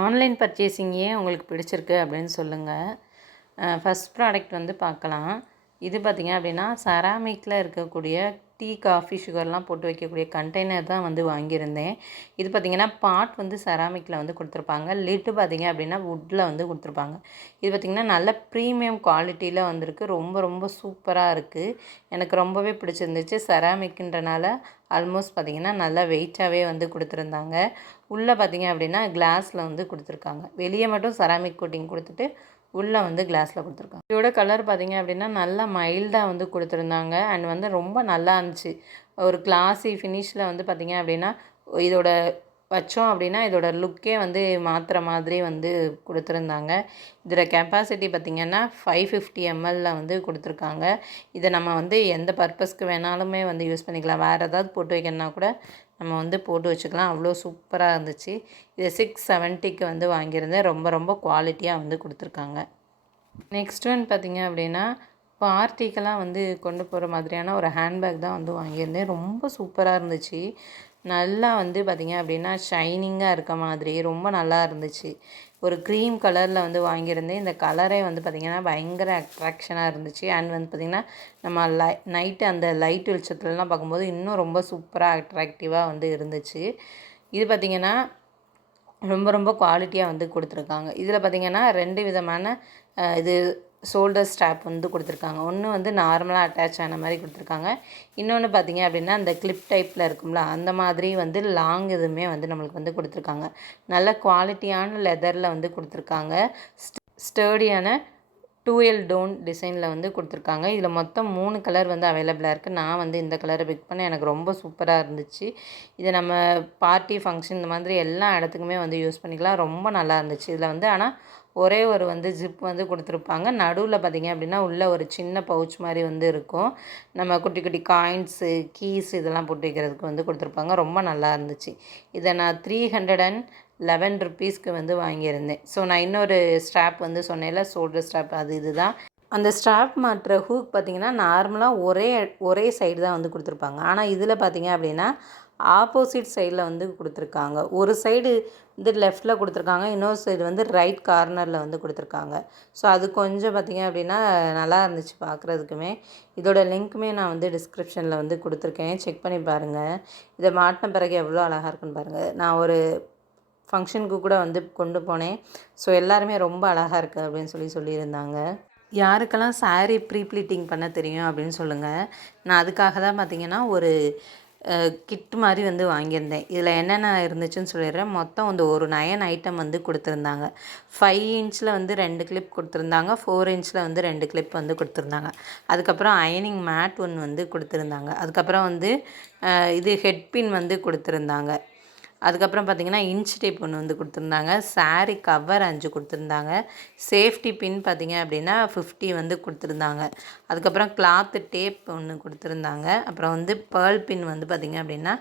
Online purchasing ஏன் உங்களுக்கு பிடிச்சிருக்கு அப்படின்னு சொல்லுங்கள். ஃபஸ்ட் ப்ராடக்ட் வந்து பார்க்கலாம். இது பார்த்திங்க அப்படின்னா செராமிக்கில் இருக்கக்கூடிய டீ, காஃபி, சுகர்லாம் போட்டு வைக்கக்கூடிய கண்டெய்னர் தான் வந்து வாங்கியிருந்தேன். இது பார்த்திங்கன்னா பாட் வந்து செராமிக்கில் வந்து கொடுத்துருப்பாங்க. லிட்டு பார்த்திங்க அப்படின்னா வுட்டில் வந்து கொடுத்துருப்பாங்க. இது பார்த்திங்கன்னா நல்ல ப்ரீமியம் குவாலிட்டியில் வந்திருக்கு. ரொம்ப ரொம்ப சூப்பராக இருக்குது. எனக்கு ரொம்பவே பிடிச்சிருந்துச்சு. செராமிக்குன்றனால ஆல்மோஸ்ட் பார்த்திங்கன்னா நல்லா வெயிட்டாகவே வந்து கொடுத்துருந்தாங்க. உள்ளே பார்த்திங்க அப்படின்னா கிளாஸில் வந்து கொடுத்துருக்காங்க. வெளியே மட்டும் செராமிக் கோட்டிங் கொடுத்துட்டு உள்ளே வந்து கிளாஸில் கொடுத்துருக்காங்க. இதோட கலர் பார்த்திங்க அப்படின்னா நல்லா மைல்டாக வந்து கொடுத்துருந்தாங்க. அண்ட் வந்து ரொம்ப நல்லா இருந்துச்சு. ஒரு கிளாஸி ஃபினிஷில் வந்து பார்த்திங்க அப்படின்னா இதோட வச்சோம் அப்படின்னா இதோட லுக்கே வந்து மாற்றுற மாதிரி வந்து கொடுத்துருந்தாங்க. இதோட கெப்பாசிட்டி பார்த்திங்கன்னா 550 ml வந்து கொடுத்துருக்காங்க. இதை நம்ம வந்து எந்த பர்பஸ்க்கு வேணாலுமே வந்து யூஸ் பண்ணிக்கலாம். வேறு ஏதாவது போட்டு வைக்கணுன்னா கூட நம்ம வந்து போட்டு வச்சுக்கலாம். அவ்வளோ சூப்பராக இருந்துச்சு. இதை 670க்கு வந்து வாங்கியிருந்தேன். ரொம்ப ரொம்ப குவாலிட்டியாக வந்து கொடுத்துருக்காங்க. நெக்ஸ்ட் ஒன் பார்த்திங்க அப்படின்னா பார்ட்டிக்கெல்லாம் வந்து கொண்டு போகிற மாதிரியான ஒரு ஹேண்ட்பேக் தான் வந்து வாங்கியிருந்தேன். ரொம்ப சூப்பராக இருந்துச்சு. நல்லா வந்து பார்த்திங்க அப்படின்னா ஷைனிங்காக இருக்க மாதிரி ரொம்ப நல்லா இருந்துச்சு. ஒரு க்ரீம் கலரில் வந்து வாங்கியிருந்தேன். இந்த கலரே வந்து பார்த்திங்கன்னா பயங்கர அட்ராக்ஷனாக இருந்துச்சு. அண்ட் வந்து பார்த்திங்கன்னா நம்ம நைட்டு அந்த லைட் வெளிச்சத்துலலாம் பார்க்கும்போது இன்னும் ரொம்ப சூப்பராக அட்ராக்டிவாக வந்து இருந்துச்சு. இது பார்த்திங்கன்னா ரொம்ப ரொம்ப குவாலிட்டியாக வந்து கொடுத்துருக்காங்க. இதில் பார்த்திங்கன்னா 2 விதமான இது ஷோல்டர் ஸ்ட்ராப் வந்து கொடுத்துருக்காங்க. ஒன்று வந்து நார்மலாக அட்டாச் ஆன மாதிரி கொடுத்துருக்காங்க. இன்னொன்று பார்த்திங்க அப்படின்னா அந்த கிளிப் டைப்பில் இருக்கும்ல அந்த மாதிரி வந்து லாங் இதுவுமே வந்து நம்மளுக்கு வந்து கொடுத்துருக்காங்க. நல்ல குவாலிட்டியான லெதரில் வந்து கொடுத்துருக்காங்க. ஸ்டர்டியான 2L டோன் டிசைனில் வந்து கொடுத்துருக்காங்க. இதில் மொத்தம் 3 கலர் வந்து அவைலபிளாக இருக்குது. நான் வந்து இந்த கலரை பிக் பண்ணேன். எனக்கு ரொம்ப சூப்பராக இருந்துச்சு. இதை நம்ம பார்ட்டி, ஃபங்க்ஷன் இந்த மாதிரி எல்லா இடத்துக்குமே வந்து யூஸ் பண்ணிக்கலாம். ரொம்ப நல்லா இருந்துச்சு. இதில் வந்து ஆனால் ஒரே ஒரு வந்து ஜிப் வந்து கொடுத்துருப்பாங்க. நடுவில் பார்த்திங்க அப்படின்னா உள்ள ஒரு சின்ன பவுச் மாதிரி வந்து இருக்கும். நம்ம குட்டி குட்டி காயின்ஸு, கீஸ் இதெல்லாம் போட்டு வைக்கிறதுக்கு வந்து கொடுத்துருப்பாங்க. ரொம்ப நல்லா இருந்துச்சு. இதை நான் 311 ருப்பீஸ்க்கு வந்து வாங்கியிருந்தேன். ஸோ நான் இன்னொரு ஸ்ட்ராப் வந்து சொன்னேன்ல ஷோல்டர் ஸ்ட்ராப், அது இதுதான். அந்த ஸ்ட்ராப் மாட்டுற ஹூக் பார்த்திங்கன்னா நார்மலாக ஒரே சைடு தான் வந்து கொடுத்துருப்பாங்க. ஆனால் இதில் பார்த்திங்க அப்படின்னா ஆப்போசிட் சைடில் வந்து கொடுத்துருக்காங்க. ஒரு சைடு வந்து லெஃப்டில் கொடுத்துருக்காங்க, இன்னொரு சைடு வந்து ரைட் கார்னரில் வந்து கொடுத்துருக்காங்க. ஸோ அது கொஞ்சம் பார்த்திங்க அப்படின்னா நல்லா இருந்துச்சு பார்க்குறதுக்குமே. இதோட லிங்க்குமே நான் வந்து டிஸ்கிரிப்ஷனில் வந்து கொடுத்துருக்கேன். செக் பண்ணி பாருங்கள். இதை மாட்டின பிறகு எவ்வளோ அழகாக இருக்குன்னு பாருங்கள். நான் ஒரு ஃபங்க்ஷனுக்கு கூட வந்து கொண்டு போனேன். ஸோ எல்லாருமே ரொம்ப அழகாக இருக்குது அப்படின்னு சொல்லியிருந்தாங்க. யாருக்கெல்லாம் சாரீ ப்ளீட்டிங் பண்ண தெரியும் அப்படின்னு சொல்லுங்கள். நான் அதுக்காக தான் பார்த்திங்கன்னா ஒரு கிட் மாதிரி வந்து வாங்கியிருந்தேன். இதில் என்னென்ன இருந்துச்சுன்னு சொல்லிடுறேன். மொத்தம் வந்து ஒரு 9 ஐட்டம் வந்து கொடுத்துருந்தாங்க. 5 இன்ச்சில் வந்து 2 கிளிப் கொடுத்துருந்தாங்க. 4 இன்ச்சில் வந்து 2 கிளிப் வந்து கொடுத்துருந்தாங்க. அதுக்கப்புறம் அயனிங் மேட் ஒன்று வந்து கொடுத்துருந்தாங்க. அதுக்கப்புறம் வந்து இது ஹெட் பின் வந்து கொடுத்துருந்தாங்க. அதுக்கப்புறம் பார்த்திங்கன்னா இன்ச் டேப் ஒன்று வந்து கொடுத்துருந்தாங்க. சாரீ கவர் 5 கொடுத்துருந்தாங்க. சேஃப்டி பின் பார்த்திங்க அப்படின்னா 50 வந்து கொடுத்துருந்தாங்க. அதுக்கப்புறம் கிளாத்து டேப் ஒன்று கொடுத்துருந்தாங்க. அப்புறம் வந்து பேர்ல் பின் வந்து பார்த்திங்க அப்படின்னா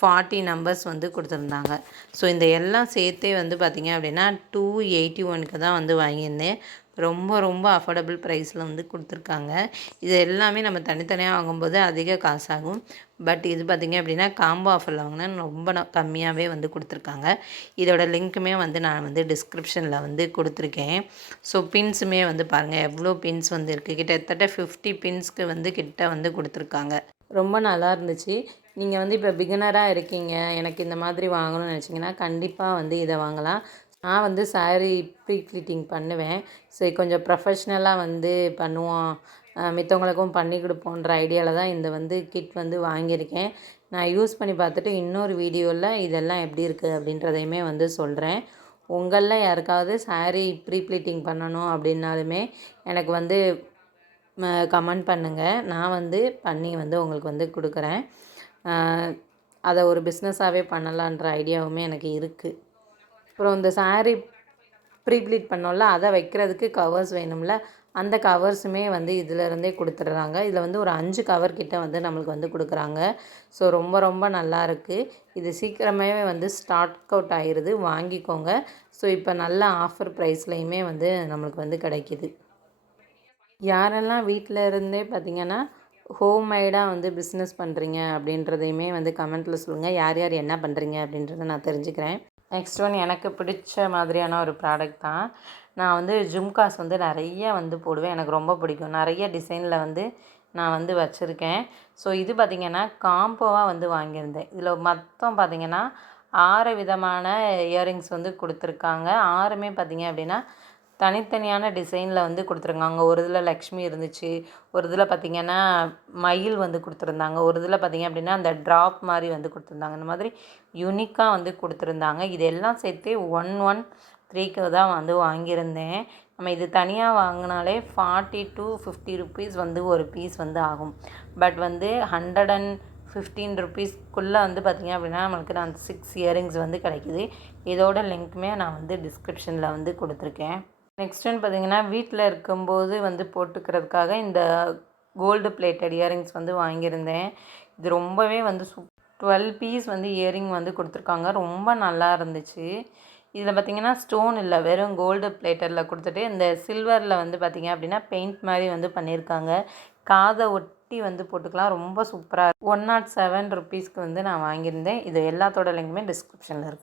40 நம்பர்ஸ் வந்து கொடுத்துருந்தாங்க. ஸோ இந்த எல்லாம் சேர்த்தே வந்து பார்த்திங்க அப்படின்னா 281க்கு தான் வந்து வாங்கியிருந்தேன். ரொம்ப ரொம்ப அஃபோர்டபுள் ப்ரைஸில் வந்து கொடுத்துருக்காங்க. இது எல்லாமே நம்ம தனித்தனியாக வாங்கும்போது அதிக காசாகும். பட் இது பார்த்திங்க அப்படின்னா காம்போ ஆஃபரில் வாங்கினா ரொம்ப கம்மியாகவே வந்து கொடுத்துருக்காங்க. இதோட லிங்க்குமே வந்து நான் வந்து டிஸ்கிரிப்ஷனில் வந்து கொடுத்துருக்கேன். ஸோ பின்ஸுமே வந்து பாருங்கள் எவ்வளோ பின்ஸ் வந்து இருக்குது. கிட்டத்தட்ட 50 பின்ஸ்க்கு வந்து கிட்ட வந்து கொடுத்துருக்காங்க. ரொம்ப நல்லா இருந்துச்சு. நீங்கள் வந்து இப்போ பிகினராக இருக்கீங்க, எனக்கு இந்த மாதிரி வாங்கணும்னு நினச்சிங்கன்னா கண்டிப்பாக வந்து இதை வாங்கலாம். நான் வந்து சாரீ ப்ளீட்டிங் பண்ணுவேன். சரி கொஞ்சம் ப்ரொஃபஷ்னலாக வந்து பண்ணுவோம், மித்தவங்களுக்கும் பண்ணி கொடுப்போன்ற ஐடியாவில் தான் இந்த வந்து கிட் வந்து வாங்கியிருக்கேன். நான் யூஸ் பண்ணி பார்த்துட்டு இன்னொரு வீடியோவில் இதெல்லாம் எப்படி இருக்குது அப்படின்றதையுமே வந்து சொல்கிறேன். உங்களில் யாருக்காவது சாரீ ப்ளீட்டிங் பண்ணணும் அப்படின்னாலுமே எனக்கு வந்து கமெண்ட் பண்ணுங்கள். நான் வந்து பண்ணி வந்து உங்களுக்கு வந்து கொடுக்குறேன். அதை ஒரு பிஸ்னஸாகவே பண்ணலான்ற ஐடியாவுமே எனக்கு இருக்குது. அப்புறம் இந்த சாரீ ப்ளீட் பண்ணோம்ல, அதை வைக்கிறதுக்கு கவர்ஸ் வேணும்ல, அந்த கவர்ஸுமே வந்து இதிலருந்தே கொடுத்துட்றாங்க. இதில் வந்து ஒரு 5 கவர் கிட்ட வந்து நம்மளுக்கு வந்து கொடுக்குறாங்க. ஸோ ரொம்ப ரொம்ப நல்லா இருக்குது. இது சீக்கிரமே வந்து ஸ்டாக் அவுட் ஆகிடுது, வாங்கிக்கோங்க. ஸோ இப்போ நல்ல ஆஃபர் ப்ரைஸ்லையுமே வந்து நம்மளுக்கு வந்து கிடைக்கிது. யாரெல்லாம் வீட்டில் இருந்தே பார்த்திங்கன்னா ஹோம்மேடாக வந்து பிஸ்னஸ் பண்ணுறீங்க அப்படின்றதையுமே வந்து கமெண்ட்டில் சொல்லுங்கள். யார் யார் என்ன பண்ணுறீங்க அப்படின்றத நான் தெரிஞ்சுக்கிறேன். நெக்ஸ்ட் ஒன் எனக்கு பிடிச்ச மாதிரியான ஒரு ப்ராடக்ட் தான். நான் வந்து ஜும்காஸ் வந்து நிறைய வந்து போடுவேன். எனக்கு ரொம்ப பிடிக்கும். நிறைய டிசைனில் வந்து நான் வந்து வச்சுருக்கேன். ஸோ இது பார்த்திங்கன்னா காம்போவாக வந்து வாங்கியிருந்தேன். இதில் மொத்தம் பார்த்திங்கன்னா 6 விதமான இயரிங்ஸ் வந்து கொடுத்துருக்காங்க. 6மே பார்த்திங்க அப்படின்னா தனித்தனியான டிசைனில் வந்து கொடுத்துருக்காங்க. ஒரு இதில் லக்ஷ்மி இருந்துச்சு, ஒரு இதில் பார்த்திங்கன்னா மயில் வந்து கொடுத்துருந்தாங்க, ஒரு இதில் பார்த்திங்க அப்படின்னா அந்த ட்ராப் மாதிரி வந்து கொடுத்துருந்தாங்க. இந்த மாதிரி யூனிக்காக வந்து கொடுத்துருந்தாங்க. இது எல்லாம் சேர்த்து 113க்கு தான் வந்து வாங்கியிருந்தேன். நம்ம இது தனியாக வாங்கினாலே 40 to 50 ருபீஸ் வந்து ஒரு பீஸ் வந்து ஆகும். பட் வந்து 115 ருபீஸ்க்குள்ளே வந்து பார்த்திங்க அப்படின்னா நம்மளுக்கு அந்த 6 இயரிங்ஸ் வந்து கிடைக்கிது. இதோட லிங்க்குமே நான் வந்து டிஸ்கிரிப்ஷனில் வந்து கொடுத்துருக்கேன். நெக்ஸ்ட் ஒன் பார்த்திங்கன்னா வீட்டில் இருக்கும்போது வந்து போட்டுக்கிறதுக்காக இந்த கோல்டு பிளேட்டட் இயரிங்ஸ் வந்து வாங்கியிருந்தேன். இது ரொம்பவே வந்து 12 பீஸ் வந்து இயரிங் வந்து கொடுத்துருக்காங்க. ரொம்ப நல்லா இருந்துச்சு. இதில் பார்த்திங்கன்னா ஸ்டோன் இல்லை, வெறும் கோல்டு பிளேட்டரில் கொடுத்துட்டு இந்த சில்வரில் வந்து பார்த்திங்க அப்படின்னா பெயிண்ட் மாதிரி வந்து பண்ணியிருக்காங்க. காதை ஒட்டி வந்து போட்டுக்கலாம். ரொம்ப சூப்பராக 107 ருபீஸ்க்கு வந்து நான் வாங்கியிருந்தேன். இது எல்லாத்தோட லிங்க்குமே டிஸ்கிரிப்ஷனில் இருக்குது.